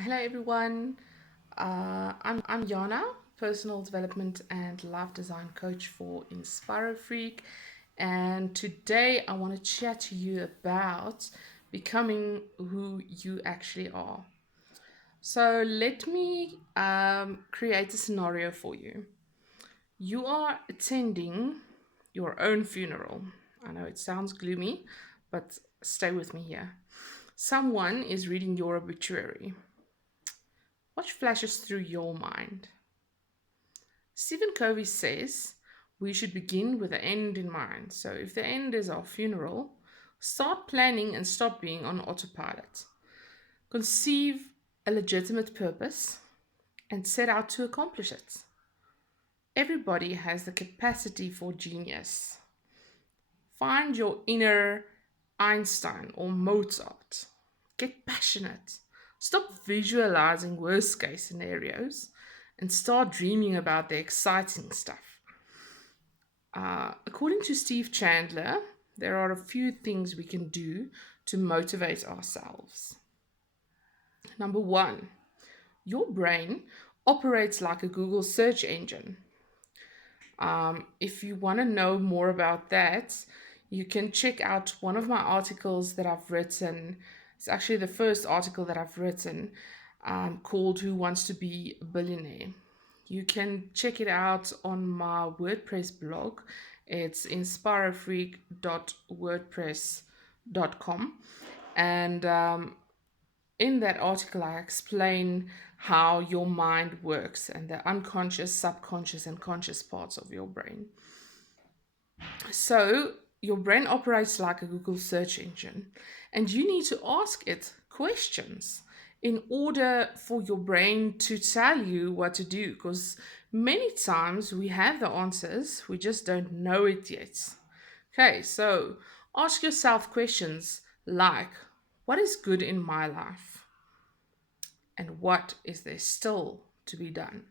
Hello, everyone. I'm Yana, personal development and life design coach for Inspiro Freak. And today I want to chat to you about becoming who you actually are. So, let me create a scenario for you. You are attending your own funeral. I know it sounds gloomy, but stay with me here. Someone is reading your obituary. What flashes through your mind? Stephen Covey says we should begin with the end in mind. So if the end is our funeral, start planning and stop being on autopilot. Conceive a legitimate purpose and set out to accomplish it. Everybody has the capacity for genius. Find your inner Einstein or Mozart. Get passionate. Stop visualizing worst case scenarios and start dreaming about the exciting stuff. According to Steve Chandler, there are a few things we can do to motivate ourselves. Number one, your brain operates like a Google search engine. If you want to know more about that, you can check out one of my articles that I've written. It's actually the first article that I've written called Who Wants to Be a Billionaire? You can check it out on my WordPress blog. It's inspirofreak.wordpress.com. And in that article, I explain how your mind works and the unconscious, subconscious, and conscious parts of your brain. So, your brain operates like a Google search engine, and you need to ask it questions in order for your brain to tell you what to do. Because many times we have the answers, we just don't know it yet. Okay, so ask yourself questions like, what is good in my life? And what is there still to be done?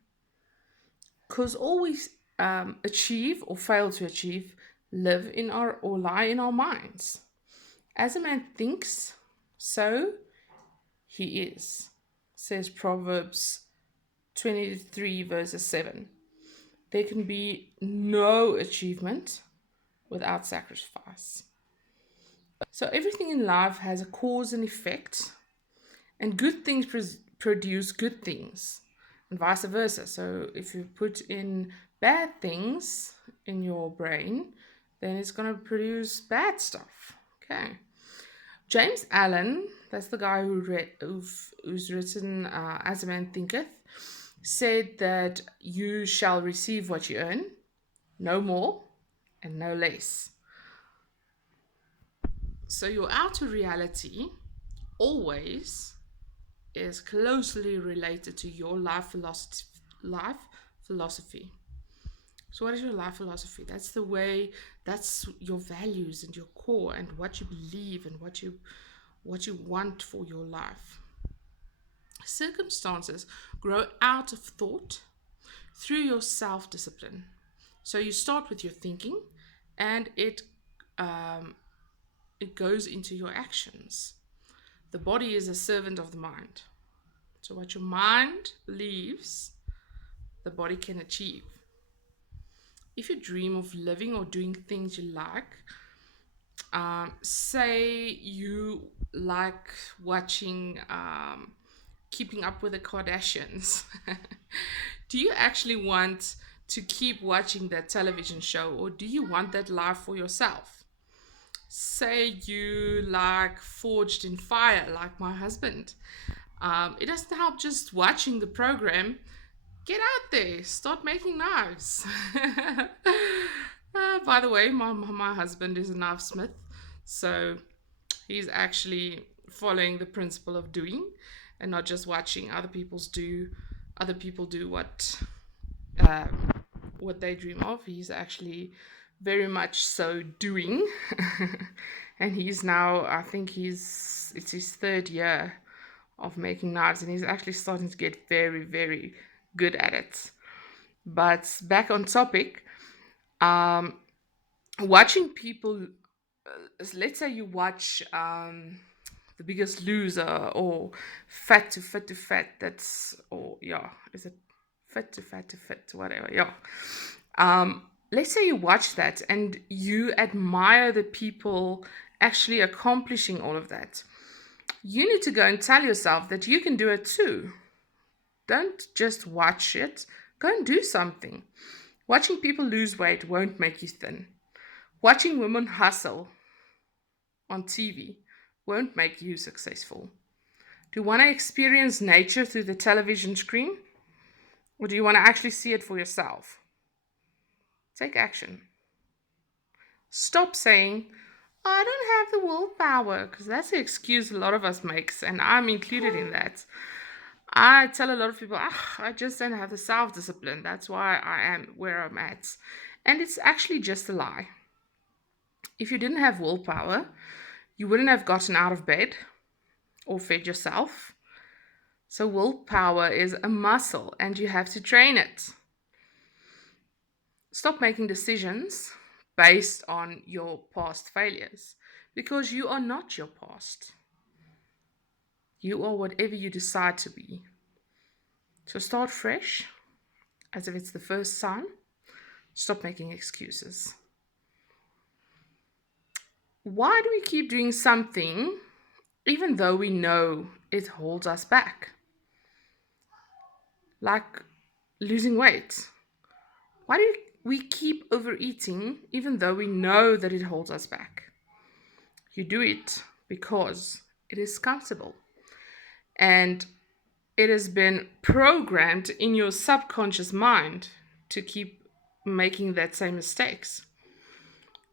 Because all we achieve or fail to achieve live in our or lie in our minds. As a man thinks, so he is, says Proverbs 23, verses 7. There can be no achievement without sacrifice. So everything in life has a cause and effect, and good things produce good things, and vice versa. So if you put in bad things in your brain, then it's going to produce bad stuff. Okay. James Allen, that's the guy who's written As a Man Thinketh, said that you shall receive what you earn, no more and no less. So your outer reality always is closely related to your life philosophy. So what is your life philosophy? That's the way, that's your values and your core and what you believe and what you want for your life. Circumstances grow out of thought through your self-discipline. So you start with your thinking, and um, it goes into your actions. The body is a servant of the mind. So what your mind believes, the body can achieve. If you dream of living or doing things you like, say you like watching Keeping Up with the Kardashians, do you actually want to keep watching that television show, or do you want that life for yourself? Say you like Forged in Fire, like my husband. It doesn't help just watching the program. Get out there, start making knives. By the way, my husband is a knife smith, so he's actually following the principle of doing and not just watching other people do what they dream of. He's actually very much so doing. And he's now, I think it's his third year of making knives, and he's actually starting to get very, very good at it. But back on topic, um, watching people, let's say you watch The Biggest Loser, or Fat to Fit to Fat. Is it Fit to Fat to Fit, whatever, yeah. Let's say you watch that and you admire the people actually accomplishing all of that. You need to go and tell yourself that you can do it too. Don't just watch it, go and do something. Watching people lose weight won't make you thin. Watching women hustle on TV won't make you successful. Do you want to experience nature through the television screen? Or do you want to actually see it for yourself? Take action. Stop saying, I don't have the willpower, because that's the excuse a lot of us makes, and I'm included in that. I tell a lot of people, I just don't have the self-discipline. That's why I am where I'm at. And it's actually just a lie. If you didn't have willpower, you wouldn't have gotten out of bed or fed yourself. So willpower is a muscle and you have to train it. Stop making decisions based on your past failures, because you are not your past. You are whatever you decide to be. So start fresh, as if it's the first sun. Stop making excuses. Why do we keep doing something even though we know it holds us back? Like losing weight. Why do we keep overeating even though we know that it holds us back? You do it because it is comfortable. And it has been programmed in your subconscious mind to keep making that same mistakes.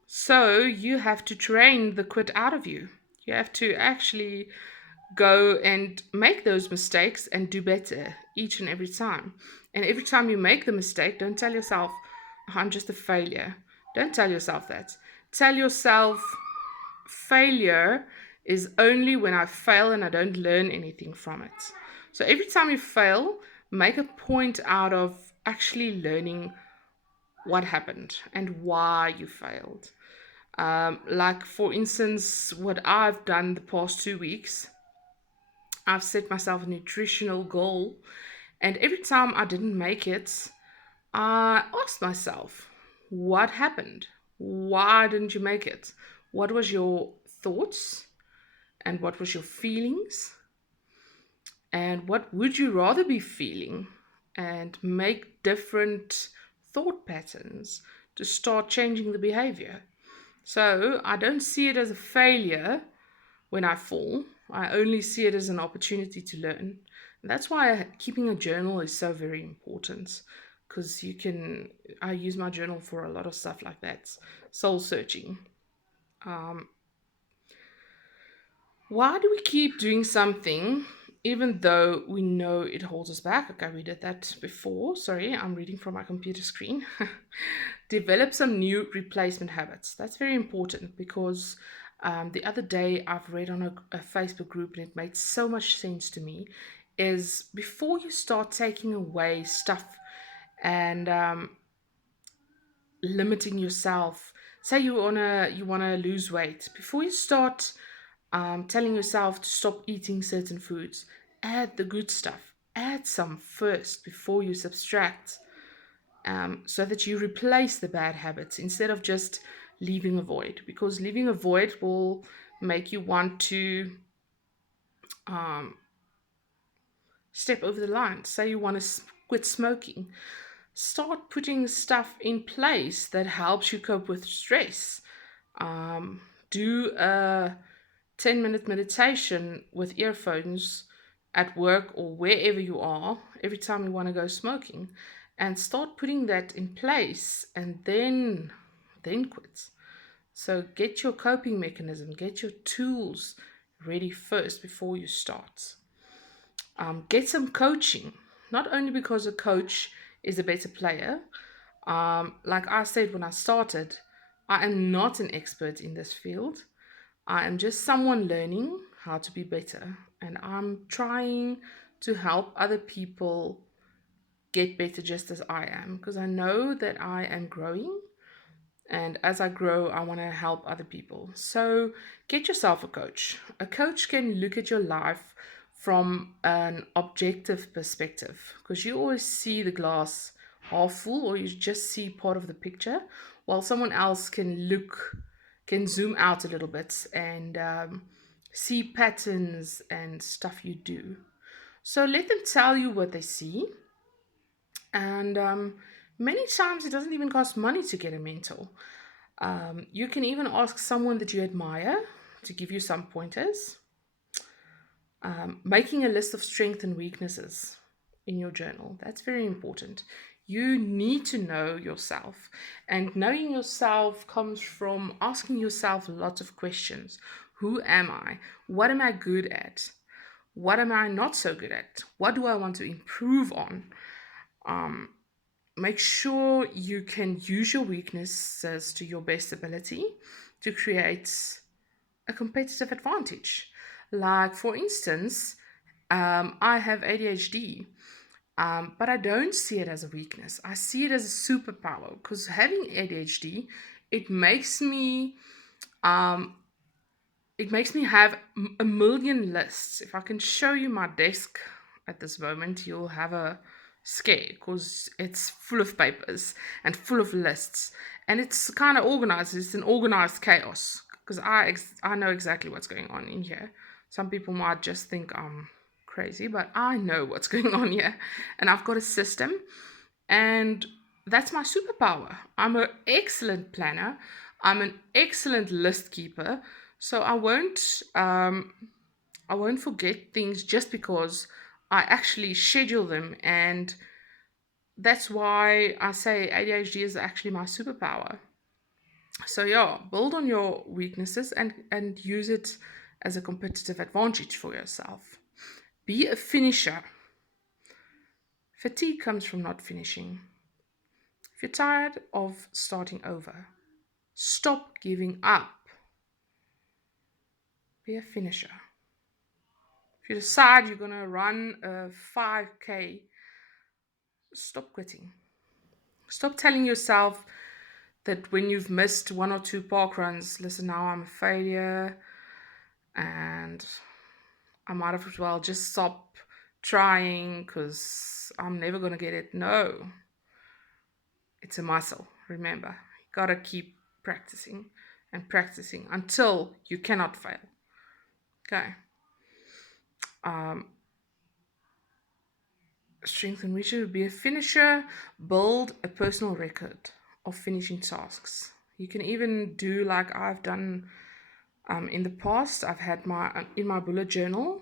So you have to train the quit out of you. You have to actually go and make those mistakes and do better each and every time. And every time you make the mistake, don't tell yourself, I'm just a failure. Don't tell yourself that. Tell yourself, failure is only when I fail and I don't learn anything from it. So every time you fail, make a point out of actually learning what happened and why you failed. Like, for instance, what I've done the past 2 weeks, I've set myself a nutritional goal, and every time I didn't make it, I asked myself, what happened? Why didn't you make it? What was your thoughts? And what was your feelings? And what would you rather be feeling? And make different thought patterns to start changing the behavior. So I don't see it as a failure when I fall. I only see it as an opportunity to learn. And that's why keeping a journal is so very important, because I use my journal for a lot of stuff like that. Soul searching. Why do we keep doing something even though we know it holds us back? Okay, we did that before. Sorry, I'm reading from my computer screen. Develop some new replacement habits. That's very important, because the other day I've read on a Facebook group, and it made so much sense to me, is before you start taking away stuff and limiting yourself, say you wanna lose weight, before you start telling yourself to stop eating certain foods, add the good stuff. Add some first before you subtract, so that you replace the bad habits instead of just leaving a void. Because leaving a void will make you want to step over the line. Say you want to quit smoking. Start putting stuff in place that helps you cope with stress. Do a 10-minute meditation with earphones at work or wherever you are every time you want to go smoking, and start putting that in place, and then quit. So get your coping mechanism, get your tools ready first before you start. Get some coaching, not only because a coach is a better player. Like I said when I started, I am not an expert in this field. I am just someone learning how to be better, and I'm trying to help other people get better just as I am, because I know that I am growing And as I grow, I want to help other people. So get yourself a coach. A coach can look at your life from an objective perspective, because you always see the glass half full or you just see part of the picture, while someone else can zoom out a little bit and see patterns and stuff you do. So let them tell you what they see. And many times it doesn't even cost money to get a mentor. You can even ask someone that you admire to give you some pointers. Making a list of strengths and weaknesses in your journal. That's very important. You need to know yourself. And knowing yourself comes from asking yourself lots of questions. Who am I? What am I good at? What am I not so good at? What do I want to improve on? Make sure you can use your weaknesses to your best ability to create a competitive advantage. Like, for instance, I have ADHD, but I don't see it as a weakness. I see it as a superpower, because having ADHD, it makes me um, it makes me have a million lists. If I can show you my desk at this moment, you'll have a scare, because it's full of papers and full of lists, and it's kind of organized. It's an organized chaos, because I know exactly what's going on in here. Some people might just think I'm crazy, but I know what's going on here, and I've got a system, and that's my superpower. I'm an excellent planner. I'm an excellent list keeper. So I won't forget things just because I actually schedule them, and that's why I say ADHD is actually my superpower. So yeah, build on your weaknesses and use it as a competitive advantage for yourself. Be a finisher. Fatigue comes from not finishing. If you're tired of starting over, stop giving up. Be a finisher. If you decide you're going to run a 5K, stop quitting. Stop telling yourself that when you've missed one or two park runs, listen, now I'm a failure and I might as well just stop trying because I'm never going to get it. No, it's a muscle. Remember, you got to keep practicing and practicing until you cannot fail. Okay. Strength and weakness would be a finisher. Build a personal record of finishing tasks. You can even do like I've done in the past. I've had in my bullet journal,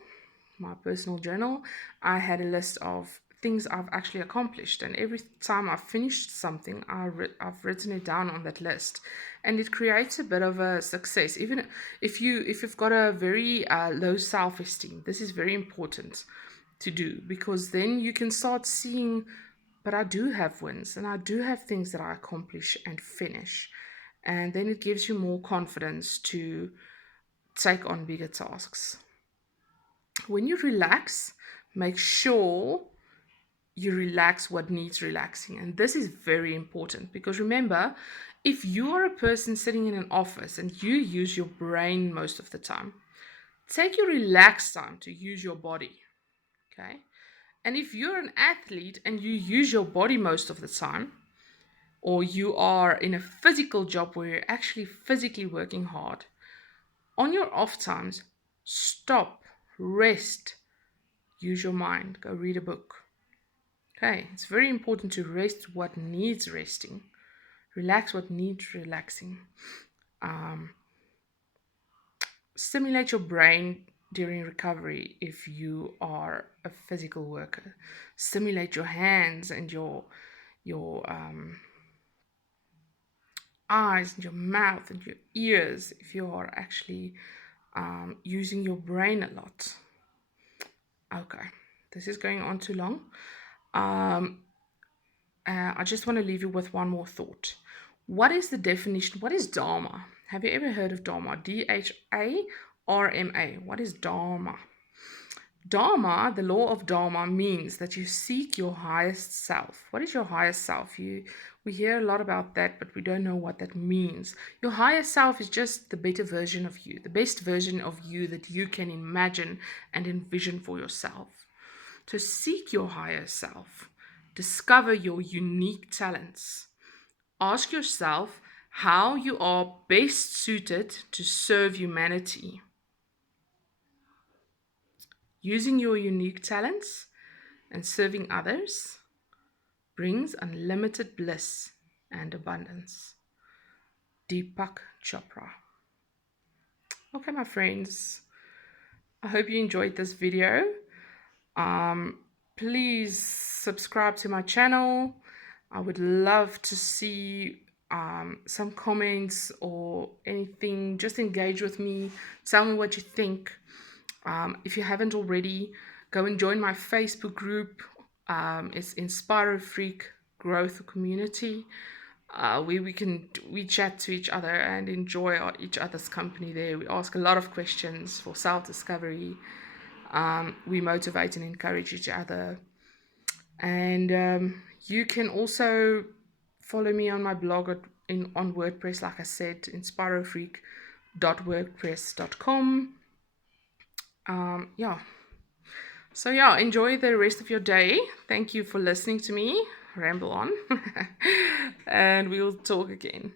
my personal journal, I had a list of things I've actually accomplished, and every time I've finished something, I've written it down on that list, and it creates a bit of a success. Even if you've got a very low self-esteem, this is very important to do, because then you can start seeing, but I do have wins and I do have things that I accomplish and finish, and then it gives you more confidence to take on bigger tasks. When you relax, make sure you relax what needs relaxing. And this is very important, because remember, if you are a person sitting in an office and you use your brain most of the time, take your relaxed time to use your body. Okay. And if you're an athlete and you use your body most of the time, or you are in a physical job where you're actually physically working hard, on your off times, stop, rest, use your mind, go read a book. Okay, it's very important to rest what needs resting, relax what needs relaxing. Stimulate your brain during recovery if you are a physical worker. Stimulate your hands and your eyes and your mouth and your ears if you are actually using your brain a lot. Okay, this is going on too long. I just want to leave you with one more thought. What is the definition? What is Dharma? Have you ever heard of Dharma? Dharma. What is Dharma? Dharma, the law of Dharma, means that you seek your highest self. What is your highest self? We hear a lot about that, but we don't know what that means. Your higher self is just the better version of you, the best version of you that you can imagine and envision for yourself. So seek your higher self, discover your unique talents. Ask yourself how you are best suited to serve humanity. Using your unique talents and serving others brings unlimited bliss and abundance. Deepak Chopra. Okay, my friends, I hope you enjoyed this video. Please subscribe to my channel. I would love to see some comments or anything. Just engage with me. Tell me what you think. If you haven't already, go and join my Facebook group. It's Inspire Freak Growth Community. We chat to each other and enjoy each other's company there. We ask a lot of questions for self-discovery. We motivate and encourage each other. And you can also follow me on my blog on WordPress, like I said, inspirofreak.wordpress.com. Enjoy the rest of your day. Thank you for listening to me ramble on. And we'll talk again.